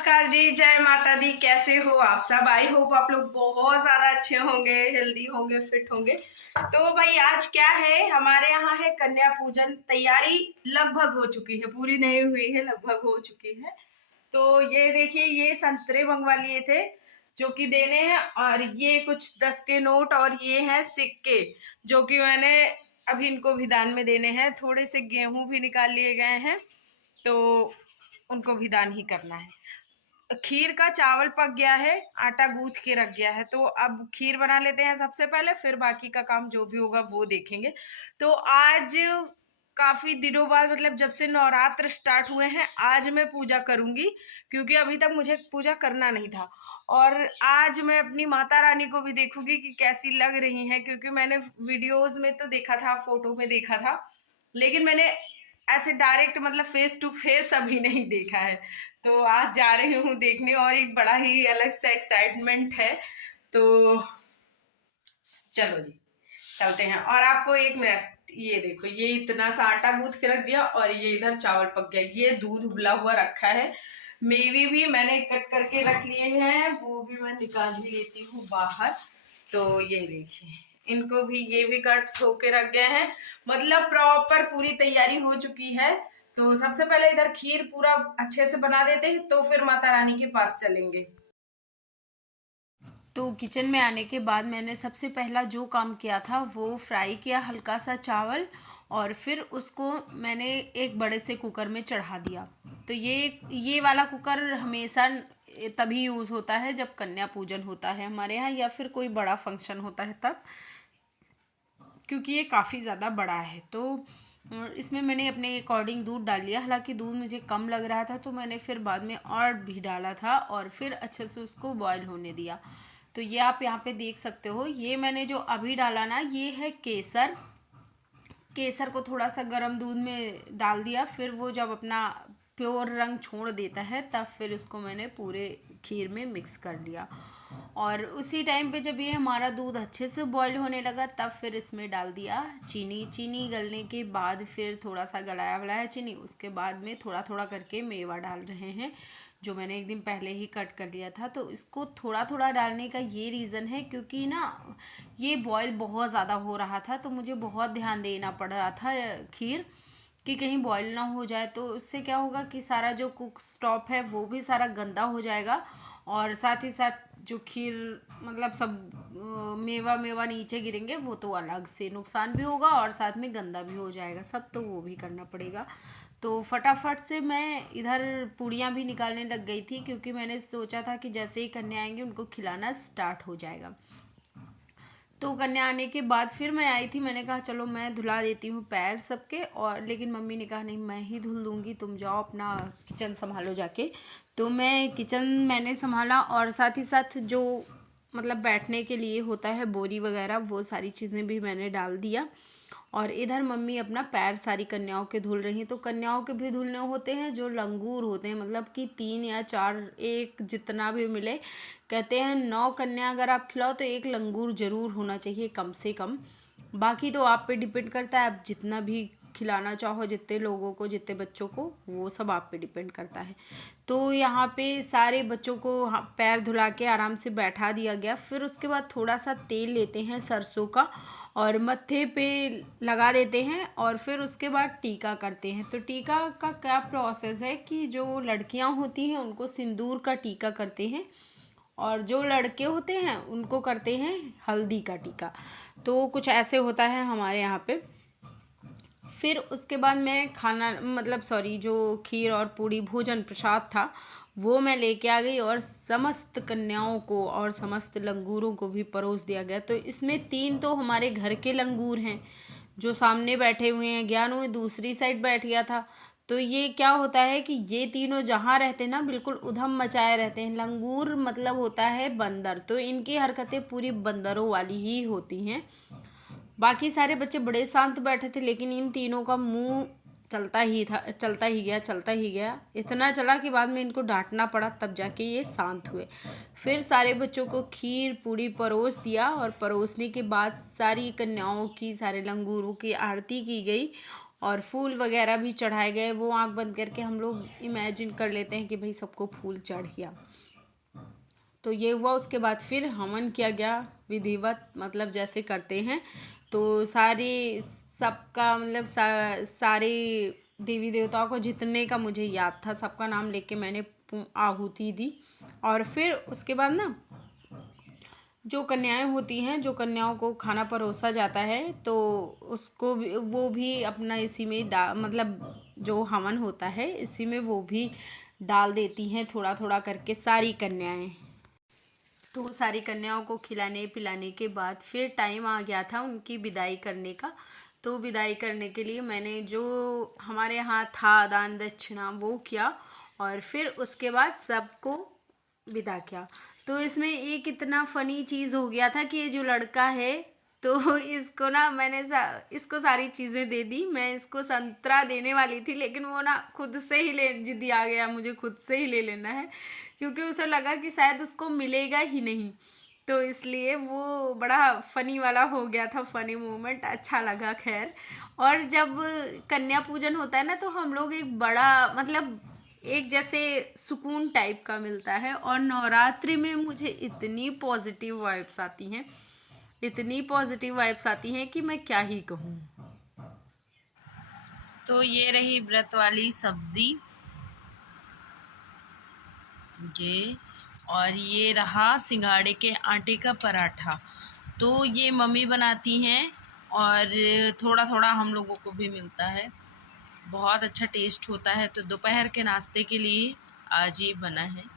नमस्कार जी, जय माता दी। कैसे हो आप सब? आई होप आप लोग बहुत ज्यादा अच्छे होंगे, हेल्दी होंगे, फिट होंगे। तो भाई आज क्या है, हमारे यहाँ है कन्या पूजन। तैयारी लगभग हो चुकी है, पूरी नहीं हुई है, लगभग हो चुकी है। तो ये देखिए, ये संतरे मंगवा लिए थे जो कि देने हैं, और ये कुछ 10 के नोट और ये हैं सिक्के जो कि मैंने अभी इनको भी दान में देने हैं। थोड़े से गेहूं भी निकाल लिए गए हैं तो उनको भी दान ही करना है। खीर का चावल पक गया है, आटा गूंथ के रख गया है, तो अब खीर बना लेते हैं सबसे पहले, फिर बाकी का काम जो भी होगा वो देखेंगे। तो आज काफी दिनों बाद, मतलब जब से नवरात्र स्टार्ट हुए हैं, आज मैं पूजा करूंगी, क्योंकि अभी तक मुझे पूजा करना नहीं था। और आज मैं अपनी माता रानी को भी देखूंगी कि कैसी लग रही हैं, क्योंकि मैंने वीडियोस में तो देखा था, फोटो में देखा था, लेकिन मैंने ऐसे डायरेक्ट मतलब फेस टू फेस अभी नहीं देखा है। तो आज जा रही हूँ देखने, और एक बड़ा ही अलग सा एक्साइटमेंट है। तो चलो जी, चलते हैं। और आपको एक मिनट, ये देखो, ये इतना सा आटा गूंथ के रख दिया और ये इधर चावल पक गया। ये दूध उबला हुआ रखा है। मेवे भी मैंने कट करके रख लिए हैं, वो भी मैं निकाल ही लेती हूँ बाहर। तो ये देखिए, इनको भी, ये भी कट होके रख गए हैं, मतलब प्रॉपर पूरी तैयारी हो चुकी है। तो सबसे पहले इधर खीर पूरा अच्छे से बना देते हैं, तो फिर माता रानी के पास चलेंगे। तो किचन में आने के बाद मैंने सबसे पहला जो काम किया था वो फ्राई किया हल्का सा चावल, और फिर उसको मैंने एक बड़े से कुकर में चढ़ा दिया। तो ये वाला कुकर हमेशा तभी यूज़ होता है जब कन्या पूजन होता है हमारे यहाँ, या फिर कोई बड़ा फंक्शन होता है तब, क्योंकि ये काफ़ी ज़्यादा बड़ा है। तो इसमें मैंने अपने अकॉर्डिंग दूध डाल लिया। हालांकि दूध मुझे कम लग रहा था तो मैंने फिर बाद में और भी डाला था, और फिर अच्छे से उसको बॉईल होने दिया। तो ये आप यहाँ पे देख सकते हो। ये मैंने जो अभी डाला ना, ये है केसर। केसर को थोड़ा सा गर्म दूध में डाल दिया, फिर वो जब अपना प्योर रंग छोड़ देता है तब फिर उसको मैंने पूरे खीर में मिक्स कर लिया। और उसी टाइम पे जब ये हमारा दूध अच्छे से बॉईल होने लगा तब फिर इसमें डाल दिया चीनी। चीनी गलने के बाद फिर थोड़ा सा गलाया वलाया चीनी, उसके बाद में थोड़ा थोड़ा करके मेवा डाल रहे हैं जो मैंने एक दिन पहले ही कट कर लिया था। तो इसको थोड़ा थोड़ा डालने का ये रीज़न है क्योंकि ना ये बॉईल बहुत ज़्यादा हो रहा था, तो मुझे बहुत ध्यान देना पड़ रहा था खीर कि कहीं बॉईल ना हो जाए। तो उससे क्या होगा कि सारा जो कुक स्टॉप है वो भी सारा गंदा हो जाएगा, और साथ ही साथ जो खीर मतलब सब मेवा मेवा नीचे गिरेंगे, वो तो अलग से नुकसान भी होगा और साथ में गंदा भी हो जाएगा सब, तो वो भी करना पड़ेगा। तो फटाफट से मैं इधर पूड़ियाँ भी निकालने लग गई थी, क्योंकि मैंने सोचा था कि जैसे ही कन्या आएंगे उनको खिलाना स्टार्ट हो जाएगा। तो कन्या आने के बाद फिर मैं आई थी, मैंने कहा चलो मैं धुला देती हूँ पैर सबके, और लेकिन मम्मी ने कहा नहीं मैं ही धुल दूँगी, तुम जाओ अपना किचन संभालो जाके। तो मैं किचन मैंने संभाला, और साथ ही साथ जो मतलब बैठने के लिए होता है बोरी वगैरह, वो सारी चीज़ें भी मैंने डाल दिया। और इधर मम्मी अपना पैर सारी कन्याओं के धुल रही हैं। तो कन्याओं के भी धुलने होते हैं जो लंगूर होते हैं, मतलब कि 3 या 4, एक जितना भी मिले। कहते हैं 9 कन्या अगर आप खिलाओ तो एक लंगूर ज़रूर होना चाहिए कम से कम। बाकी तो आप पे डिपेंड करता है, आप जितना भी खिलाना चाहो, जितने लोगों को, जितने बच्चों को, वो सब आप पे डिपेंड करता है। तो यहाँ पे सारे बच्चों को पैर धुला के आराम से बैठा दिया गया। फिर उसके बाद थोड़ा सा तेल लेते हैं सरसों का और मत्थे पे लगा देते हैं, और फिर उसके बाद टीका करते हैं। तो टीका का क्या प्रोसेस है कि जो लड़कियां होती हैं उनको सिंदूर का टीका करते हैं, और जो लड़के होते हैं उनको करते हैं हल्दी का टीका। तो कुछ ऐसे होता है हमारे यहाँ पे। फिर उसके बाद मैं खाना मतलब सॉरी, जो खीर और पूड़ी भोजन प्रसाद था वो मैं लेके आ गई, और समस्त कन्याओं को और समस्त लंगूरों को भी परोस दिया गया। तो इसमें 3 तो हमारे घर के लंगूर हैं जो सामने बैठे हुए हैं, ज्ञानू दूसरी साइड बैठ गया था। तो ये क्या होता है कि ये तीनों जहाँ रहते हैं ना, बिल्कुल उधम मचाए रहते हैं। लंगूर मतलब होता है बंदर, तो इनकी हरकतें पूरी बंदरों वाली ही होती हैं। बाकी सारे बच्चे बड़े शांत बैठे थे, लेकिन इन तीनों का मुंह चलता ही था, चलता ही गया, चलता ही गया। इतना चला कि बाद में इनको डांटना पड़ा, तब जाके ये शांत हुए। फिर सारे बच्चों को खीर पूड़ी परोस दिया, और परोसने के बाद सारी कन्याओं की, सारे लंगूरों की आरती की गई। और फूल वगैरह भी चढ़ाए गए। वो आंख बंद करके हम लोग इमेजिन कर लेते हैं कि भाई सबको फूल चढ़ गया। तो ये हुआ। उसके बाद फिर हवन किया गया विधिवत, मतलब जैसे करते हैं। तो सबका मतलब सारे देवी देवताओं को जितने का मुझे याद था सबका नाम लेके मैंने आहुति दी। और फिर उसके बाद ना जो कन्याएं होती हैं, जो कन्याओं को खाना परोसा जाता है, तो उसको भी, वो भी अपना इसी में मतलब जो हवन होता है इसी में वो भी डाल देती हैं थोड़ा थोड़ा करके सारी कन्याएं। तो सारी कन्याओं को खिलाने पिलाने के बाद फिर टाइम आ गया था उनकी विदाई करने का। तो विदाई करने के लिए मैंने जो हमारे यहाँ था दान दक्षिणा वो किया और फिर उसके बाद सबको विदा किया। तो इसमें एक इतना फ़नी चीज़ हो गया था कि ये जो लड़का है तो इसको ना मैंने इसको सारी चीज़ें दे दी। मैं इसको संतरा देने वाली थी लेकिन वो ना खुद से ही जिद्दी आ गया, मुझे खुद से ही ले लेना है, क्योंकि उसे लगा कि शायद उसको मिलेगा ही नहीं। तो इसलिए वो बड़ा फ़नी वाला हो गया था, फ़नी मोमेंट, अच्छा लगा खैर। और जब कन्या पूजन होता है ना तो हम लोग एक बड़ा मतलब एक जैसे सुकून टाइप का मिलता है। और नवरात्रि में मुझे इतनी पॉजिटिव वाइब्स आती हैं, इतनी पॉजिटिव वाइब्स आती हैं कि मैं क्या ही कहूँ। तो ये रही व्रत वाली सब्जी, ये, और ये रहा सिंगाड़े के आटे का पराठा। तो ये मम्मी बनाती हैं और थोड़ा थोड़ा हम लोगों को भी मिलता है। बहुत अच्छा टेस्ट होता है। तो दोपहर के नाश्ते के लिए आज ये बना है।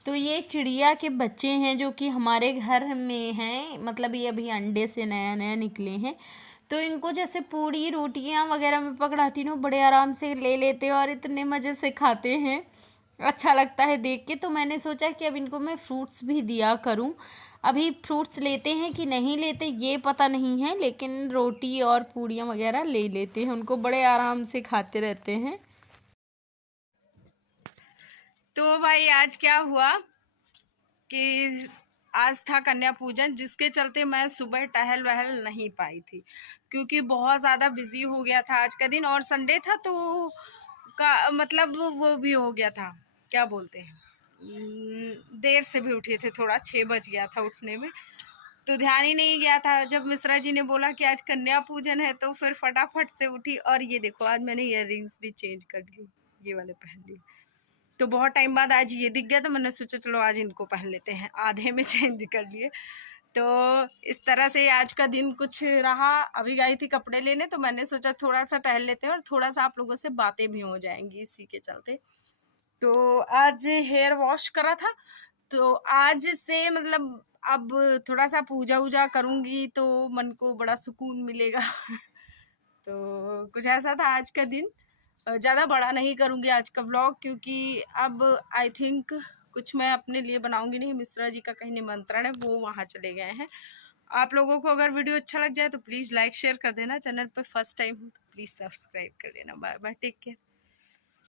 तो ये चिड़िया के बच्चे हैं जो कि हमारे घर में हैं, मतलब ये अभी अंडे से नया नया निकले हैं। तो इनको जैसे पूड़ी रोटियां वगैरह में पकड़ाती हूँ, बड़े आराम से ले लेते हैं और इतने मज़े से खाते हैं, अच्छा लगता है देख के। तो मैंने सोचा कि अब इनको मैं फ्रूट्स भी दिया करूँ। अभी फ्रूट्स लेते हैं कि नहीं लेते ये पता नहीं है, लेकिन रोटी और पूड़ियाँ वगैरह ले लेते हैं, उनको बड़े आराम से खाते रहते हैं। तो भाई आज क्या हुआ कि आज था कन्या पूजन, जिसके चलते मैं सुबह टहल वहल नहीं पाई थी क्योंकि बहुत ज़्यादा बिजी हो गया था आज का दिन। और संडे था तो का मतलब वो भी हो गया था, क्या बोलते हैं, देर से भी उठे थे, थोड़ा 6 बज गया था उठने में। तो ध्यान ही नहीं गया था। जब मिश्रा जी ने बोला कि आज कन्या पूजन है तो फिर फटाफट से उठी। और ये देखो आज मैंने ईयररिंग्स भी चेंज कर ली, ये वाले पहन लिए। तो बहुत टाइम बाद आज ये दिख गया तो मैंने सोचा चलो आज इनको पहन लेते हैं, आधे में चेंज कर लिए। तो इस तरह से आज का दिन कुछ रहा। अभी गई थी कपड़े लेने तो मैंने सोचा थोड़ा सा टहल लेते हैं और थोड़ा सा आप लोगों से बातें भी हो जाएंगी इसी के चलते। तो आज हेयर वॉश करा था, तो आज से मतलब अब थोड़ा सा पूजा वूजा करूँगी तो मन को बड़ा सुकून मिलेगा। तो कुछ ऐसा था आज का दिन। ज़्यादा बड़ा नहीं करूँगी आज का व्लॉग, क्योंकि अब आई थिंक कुछ मैं अपने लिए बनाऊँगी नहीं, मिश्रा जी का कहीं निमंत्रण है, वो वहाँ चले गए हैं। आप लोगों को अगर वीडियो अच्छा लग जाए तो प्लीज़ लाइक शेयर कर देना। चैनल पर फर्स्ट टाइम हो तो प्लीज़ सब्सक्राइब कर देना। Bye bye, take care.